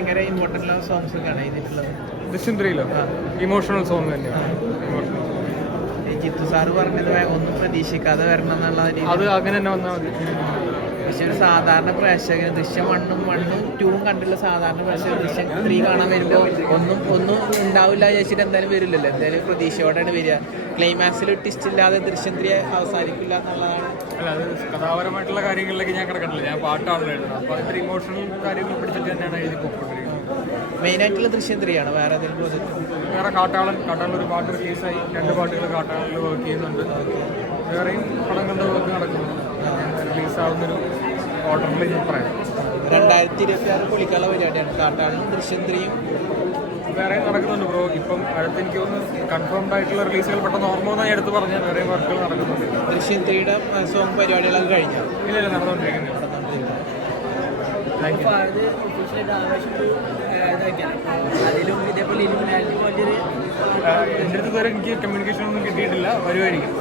ഭയങ്കര important songs ഒക്കെയാണ് ഇതിലുള്ളത്. ദൃശ്യം 3 ഇമോഷണൽ സോങ് തന്നെയാണ്. ജിത്തു സാറ് പറഞ്ഞത് ഒന്നും പ്രതീക്ഷിക്കാതെ വരണം എന്നുള്ള അത് അങ്ങനെ തന്നെ വന്നാൽ മതി. പക്ഷെ ഒരു സാധാരണ പ്രേക്ഷകന് ദൃശ്യം 1ഉം 2ഉം കണ്ടുള്ള സാധാരണ പ്രേക്ഷകർ ദൃശ്യം 3 കാണാൻ വരുമ്പോൾ ഒന്നും ഉണ്ടാവില്ല വിചാരിച്ചിട്ട് എന്തായാലും വരില്ലല്ലോ. എന്തായാലും പ്രതീക്ഷയോടെയാണ് വരിക. ക്ലൈമാക്സിൽ ട്വിസ്റ്റ് ഇല്ലാതെ ദൃശ്യം 3 അവസാനിക്കില്ല എന്നുള്ളതാണ്. അല്ല, അത് കഥാപരമായിട്ടുള്ള കാര്യങ്ങളിലേക്ക് ഞാൻ കിടക്കണില്ല. ഞാൻ പാട്ടാണ് എഴുതുന്നത്. അപ്പോൾ അതിൻ്റെ ഇമോഷണൽ കാര്യങ്ങൾ പിടിച്ചിട്ട് തന്നെയാണ് എഴുതി പോയിക്കൊണ്ടിരിക്കുന്നത്. മെയിനായിട്ടുള്ള ദൃശ്യം 3 ആണ്. വേറെ ഏതെങ്കിലും പ്രോജക്റ്റ്? വേറെ കാട്ടാളൻ ഒരു പാട്ട് റിലീസായി. 2 പാട്ടുകൾ കാട്ടാളനിൽ വർക്ക് ചെയ്യുന്നുണ്ട്. വേറെയും പടങ്ങളുടെ വർക്ക് നടക്കുന്നുണ്ട്. റിലീസാവുന്നൊരു ഓർഡറിൽ ഞാൻ പറയാം. 2026 പൊളിക്കാനുള്ള പരിപാടിയാണ്. കാട്ടാളനും ദൃശ്യം 3യും വേറെയും നടക്കുന്നുണ്ട് ബ്രോ. ഇപ്പം അടുത്ത് എനിക്ക് തോന്നുന്നു കൺഫേംഡ് ആയിട്ടുള്ള റിലീസുകൾ പെട്ടെന്ന് ഓർമ്മ ഞാൻ എടുത്ത് പറഞ്ഞാൽ വേറെ വർക്കുകൾ നടക്കുന്നുണ്ട്. ദൃശ്യം 3യുടെ സോങ് പരിപാടികളൊക്കെ കഴിഞ്ഞു? ഇല്ല, നടന്നുകൊണ്ടിരിക്കുന്നത്. എൻ്റെ അടുത്ത് വരെ എനിക്ക് കമ്മ്യൂണിക്കേഷൻ ഒന്നും കിട്ടിയിട്ടില്ല. വരുമായിരിക്കും.